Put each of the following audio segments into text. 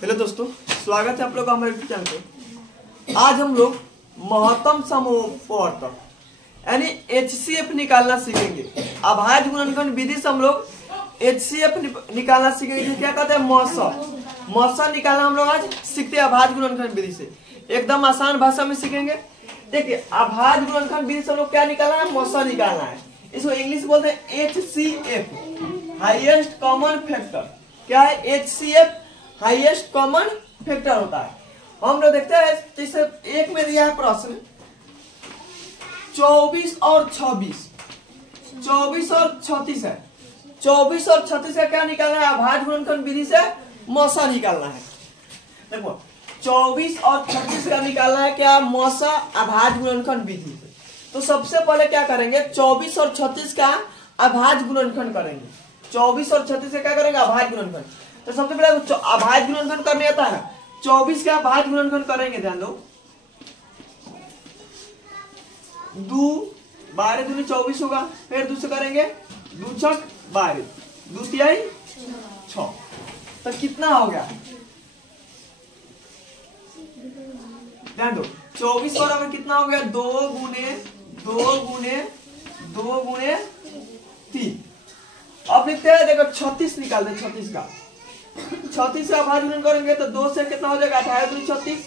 Hello दोस्तों, स्वागत है आप लोग हमारे यूट्यूब चैनल पे। आज हम लोग महत्तम समूहवर्तक यानी HCF निकालना सीखेंगे। अभाज्य गुणनखंड विधि से हम लोग HCF निकालना सीखेंगे। क्या कहते हैं? मौसा निकालना हम लोग आज सीखते हैं अभाज्य गुणनखंड विधि से। एकदम आसान भाषा में सीखेंगे। देखिए, अभाज्य गुणनखंड विधि से हम लोग क्या निकालना है? मौसा निकालना है। इसको इंग्लिश बोलते हैं HCF, हाईएस्ट कॉमन फैक्टर। क्या है? HCF हाईएस्ट कॉमन फैक्टर होता है। हम लोग देखते हैं, जैसे एक में दिया है प्रश्न 24 और 26, 24 और 36 है। 24 और 36 का क्या निकालना है? अभाज्य गुणनखंड विधि से मौसा निकालना है। देखो, 24 और 36 का निकालना है क्या? मौसा अभाज्य गुणनखंड विधि से। तो सबसे पहले क्या करेंगे? 24 और 36 का अभाज्य गुणनखंड करेंगे। 24 और 36 का क्या करेंगे? अभाज्य गुणनखंड। तो सबसे पहले अभाज्य गुणनखंड करने आता है। 24 का अभाज्य गुणनखंड करेंगे, ध्यान दो। 2 12 दूनी 24 होगा। फिर दूसरे करेंगे 2 छक 12, 2 तिहाई 6। तो कितना हो गया? ध्यान दो, 24 बराबर कितना हो गया? 2 गुने 2 गुने 2 गुने 3। अब लिखते हैं, देखो 36 निकाल दे। 36 का 36 का अभाज्य गुणन करेंगे तो 2 से कितना हो जाएगा? 18 दूनी 36,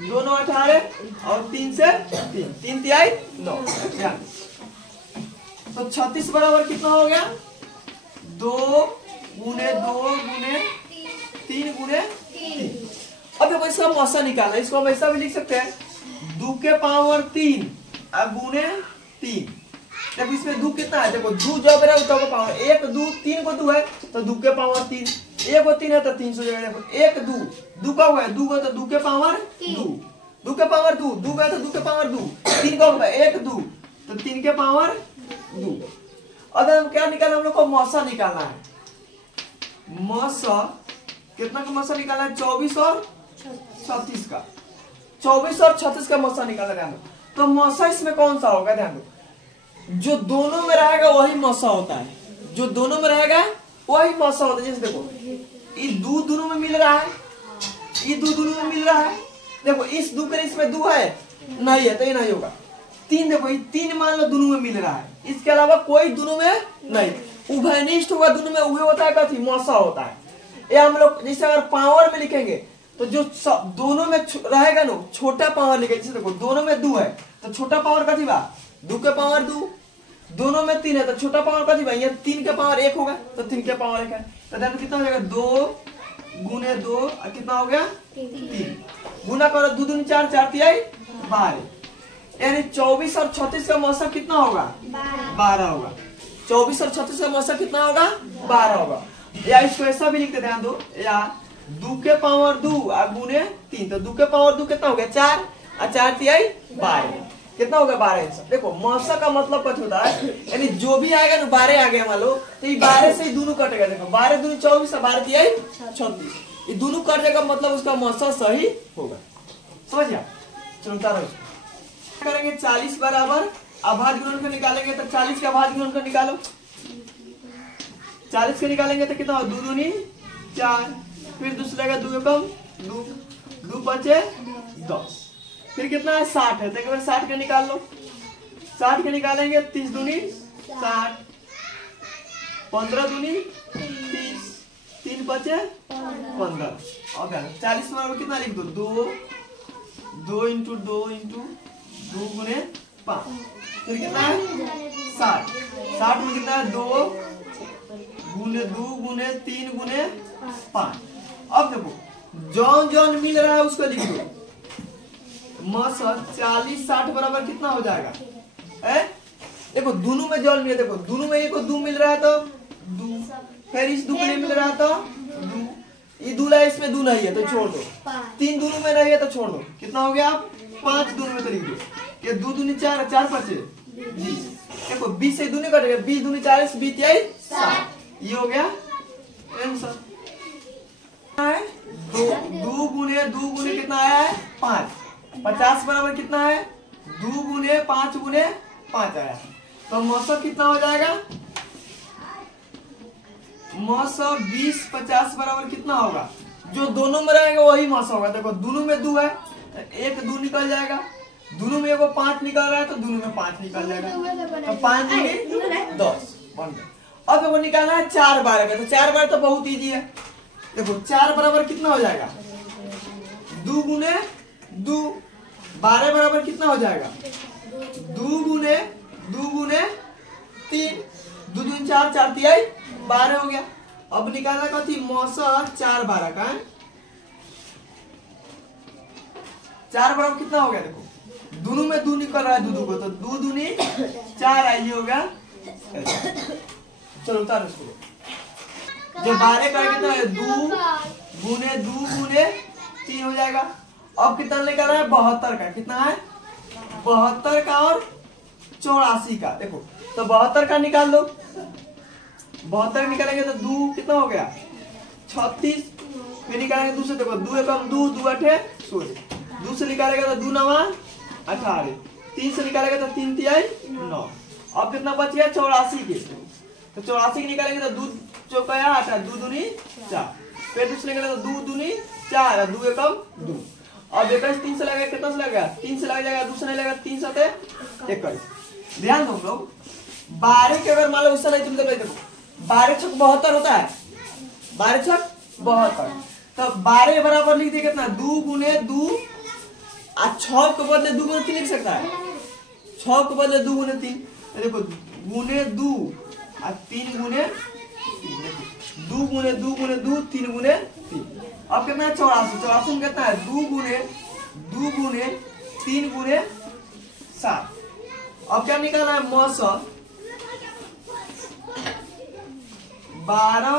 2 9 18 और 3 से 3, 3 तिहाई 9। तो 36 बराबर कितना हो गया? 2 गुने 2 गुने 3 गुने 3। अब देखो, इसका मौसा निकालना है। इसको हम ऐसा भी लिख सकते हैं, 2 के पावर 3 गुने 3। देखो, इसमें 2 कितना है? देखो, 2 जब रहा है तो पावर 1 2 3 को 2 है तो 2 के पावर 3, 1 को 3 है तो 3 हो जाएगा। देखो, 1 2 2 का हुआ है, 2 को तो 2 के पावर 2, 2 के पावर 2, 2 का तो 2 के पावर 2, 3 का हुआ 1 2 तो 3 के पावर 2। अगर हम क्या निकालना? हम लोग को मौसा निकालना है। मौसा कितना का मौसा निकालना है? 24 और 36 का। 24 और 36 का मौसा निकालना। ध्यान दो, तो मौसा इसमें कौन सा होगा? ध्यान दो, जो दोनों में रहेगा वही मौसा होता है। जो दोनों में रहेगा वही मौसा होता है। जैसे देखो, ये 2 दोनों में मिल रहा है, ये 2 दोनों में मिल रहा है। देखो, इस 2 के इसमें 2 है नहीं है तो ये नहीं होगा। 3 देखो, ये 3 मान लो दोनों में मिल रहा है, इसके अलावा कोई दोनों में नहीं। उभयनिष्ठ होगा दोनों में, उभय होता है कथी? मौसा होता है। ये हम लोग जैसे अगर पावर में लिखेंगे तो जो दोनों में रहेगा ना, छोटा पावर लिखेंगे। जैसे देखो, दोनों में 2 है तो छोटा पावर कथी बा? 2 के पावर 2। दोनों में 3 है तो छोटा पावर कथी बा? ये 3 के पावर 1 होगा तो 3 के पावर 1 है। तो देखो कितना हो जाएगा? 2 गुने 2 कितना हो गया? 3 गुना करो 2 दूनी 4, 4 तिहाई 12। यानी 24 और 36 का मौसा कितना होगा? 12 होगा। 24 और 36 का मौसा कितना होगा? 12 होगा। या इसको ऐसा भी लिखते, ध्यान दो, या 2 के पावर 2 गुने 3, तो 2 के पावर 2 कितना हो गया? 4 और 4 तिहाई 12। कितना होगा? 12 आंसर। देखो, मौसा का मतलब कुछ होता है, यानी जो भी आएगा ना 12 आ गया मान लो तो ये 12 से ही दोनों कटेगा। देखो, 12 दूनी 24 और 12 तिहाई 36, ये दोनों कट जाएगा, मतलब उसका मौसा सही होगा। समझ गया? चलो तारो करेंगे। 40 बराबर अभाज्य गुणनखंड निकालेंगे तो 40 का अभाज्य गुणनखंड निकालो। 40 के निकालेंगे तो कितना हो? 2 दूनी 4, फिर दूसरे का 2 कम 2, 2 बचे 10, फिर कितना है? 60 है तो एक बार 60 के निकाल लो। 60 के निकालेंगे 30 दूनी 60, 15 दूनी 30, 3 बचे 15। और 40 बराबर कितना लिख दो? 2 2 इंटू 2 इंटू 2 गुने 5, फिर कितना है? 60। 60 में कितना है? 2 गुने 2 गुने 3 गुने 5। अब देखो, जौन जौन मिल रहा है उसको लिख दो। मौसा 40 60 बराबर कितना हो जाएगा? देखो, दोनों में जौन मिले, देखो दोनों में एक को 2 मिल रहा है तो 2, फिर इस 2 के लिए मिल रहा है तो 2, ये 2 है, इसमें 2 नहीं है तो छोड़ दो। 3 दोनों में नहीं है तो छोड़ दो। कितना हो गया? 5 दोनों में तो लिख दो। ये 2 दूनी 4, 4 5 20। देखो, 20 से 2 नहीं कटेगा, 20 दूनी 40, 20 तिहाई 60। ये हो गया आंसर। 2 गुने कितना आया है? 5। 50 बराबर कितना है? 2 गुने 5 गुने 5 आया। तो मौसा कितना हो जाएगा? मौसा 20 50 बराबर कितना होगा? जो दोनों में रहेंगे वही मौसा होगा। देखो दोनों में 2 है तो 1 2 निकल जाएगा, दोनों में एगो 5 निकल रहा है तो दोनों में 5 निकल जाएगा, तो 5 दूनी 10 बन गया। अब देखो निकालना है 4 बार का, तो 4 बार तो बहुत इजी है। देखो 4 बराबर कितना हो जाएगा, 2 गुने 2, 12 बराबर कितना हो जाएगा, 2 गुने 3, 2 दूनी 4, 4 तिहाई 12 हो गया। अब निकालना का थी मौसा 4 12 का, 4 बराबर कितना हो गया, देखो दोनों में 2 निकल रहा है 2 को, तो 2 दूनी 4 आई हो गया। चलो उतार इसको, जो 12 का कितना है 2 गुने 3 हो जाएगा। अब कितना निकल रहा है 72 का, कितना है 72 का और 84 का। देखो तो 72 का निकाल लो, 72 निकालेंगे तो 2 कितना हो गया 36, फिर निकालेंगे 2 से, देखो 2 एकम 2, 2 8 16, 2 से निकालेगा तो 2 9 18, 3 से निकालेगा तो 3 तिहाई 9। अब कितना बच गया 84 के, तो 84 की निकालेंगे तो 2 चौका 8, 2 दूनी 4, फिर दूसरे निकालेगा तो 2 दूनी 4, 2 एकम 2। अब 21 3 से लगेगा, कितना से लगेगा 3 से लग जाएगा, दूसरे नहीं लगेगा 3 7 21। ध्यान दो लोग, 12 के अगर मान लो उससे नहीं तुम देखो 12 छक 72 होता है, 12 छक 72, तो 12 बराबर लिख दिए कितना 2 गुने 2, 6 के बदले 2 गुने 3 लिख सकता है, 6 के बदले 2 गुने 3, देखो गुने 2 और 3 गुने 3, देखो 2 गुने 2 गुने 2 3 गुने 3। अब कितना है 84, 84 में कितना है 2 गुने 3 गुने 7। अब क्या निकालना है मौसा 12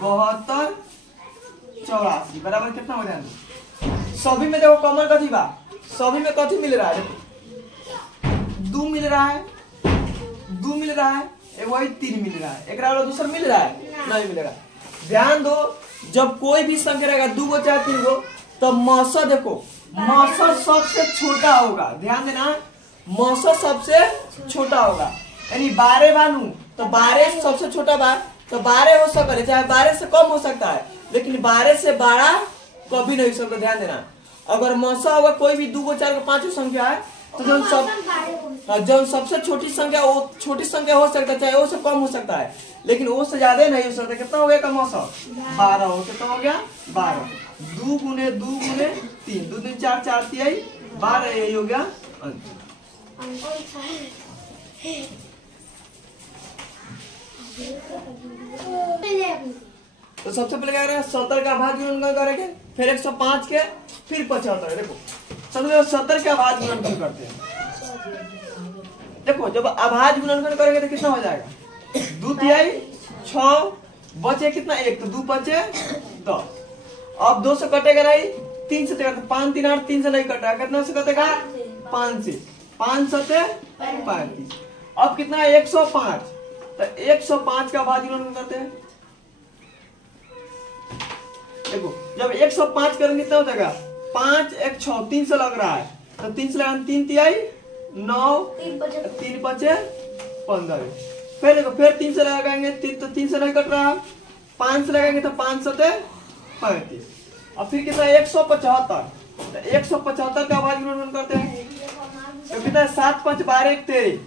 72 84 बराबर कितना हो जाएगा। सभी में देखो कॉमन कथी बा, सभी में कथी मिल रहा है, देखो 2 मिल रहा है, 2 मिल रहा है, एक वही 3 मिल रहा है, एक वाला दूसरा मिल रहा है नहीं मिलेगा। ध्यान दो, जब कोई भी संख्या रहेगा 2 गो चाहे 3 गो, तो मौसा देखो मौसा सबसे छोटा होगा। ध्यान देना, मौसा सबसे छोटा होगा, यानी 12 बानू तो 12 सबसे छोटा बार, तो 12 हो सकता है, चाहे 12 से कम हो सकता है, लेकिन 12 से बड़ा कभी नहीं हो सकता। ध्यान देना, अगर मौसा होगा कोई भी 2 गो 4 गो 5 संख्या है, तो जो सबसे छोटी संख्या वो छोटी संख्या हो सकता है, चाहे वो से कम हो सकता है, लेकिन वो से ज्यादा नहीं हो सकता। कितना हो गया मौसा 12 हो, कितना हो गया 12, 2 गुने 3, 2 3 4 4 तिहाई 12, यही हो गया। तो सबसे पहले क्या करेंगे 70 का भाज्य गुणनखंड करेंगे, फिर 105 के, फिर 75। देखो सबसे 70 के अभाज्य गुणनखंड करते हैं। देखो जब अभाज्य गुणनखंड करेंगे तो कितना हो जाएगा 2 तिहाई 6 बचे कितना 1, तो 2 बचे 10। अब 2 से कटेगा नहीं, 3 से कटेगा, 5 3 8, 3 से नहीं कटेगा, कितना से कटेगा 5 से, 5 7 35। अब कितना है 105, तो 105 का अभाज्य गुणनखंड करते हैं। देखो जब 105 करेंगे कितना हो जाएगा 5 1 6, 3 से लग रहा है, तो 3 से लगाना 3 तिहाई 9, 3 बचे 15। फिर देखो फिर 3 से लगाएंगे, तो 3 से नहीं कट रहा, 5 से लगाएंगे तो 5 7 35। अब फिर कितना 175, तो 175 का अभाज्य गुणनखंड करते हैं। तो कितना 7 5 12 1 13,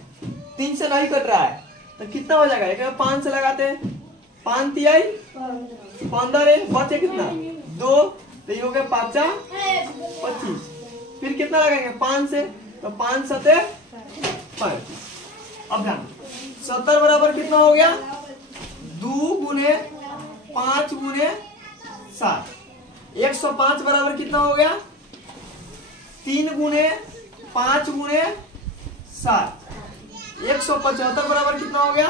3 से नहीं कट रहा है, तो कितना हो जाएगा, एक 5 से लगाते हैं, 5 तिहाई 15, बचे कितना 2, तो ये हो गया 5 25। फिर कितना लगाएंगे 5 से, तो 5 7 35। अब ध्यान 70 बराबर कितना हो गया 2 गुने 5 गुने 7। 105 बराबर कितना हो गया 3 गुने 5 गुने 7। 175 बराबर कितना हो गया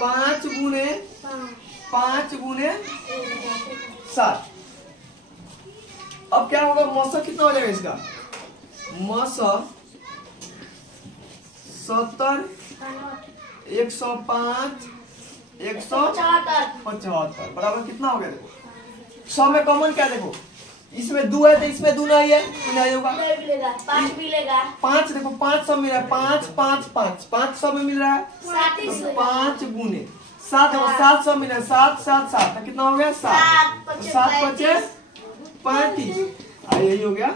5 गुने 7। अब क्या होगा मौसा कितना हो जाएगा इसका, मौसा 70 105 175 बराबर कितना हो गया। देखो 100 में कॉमन क्या, देखो इसमें 2 है तो इसमें 2 नहीं है, नहीं होगा, 5 मिलेगा, 5 देखो 5 सब मिल रहा है, 5 5 5 5 सब में मिल रहा है, 5 गुने 7 देखो 7 सब मिला 7 7 7 कितना हो गया 7 7 25 35 यही हो गया।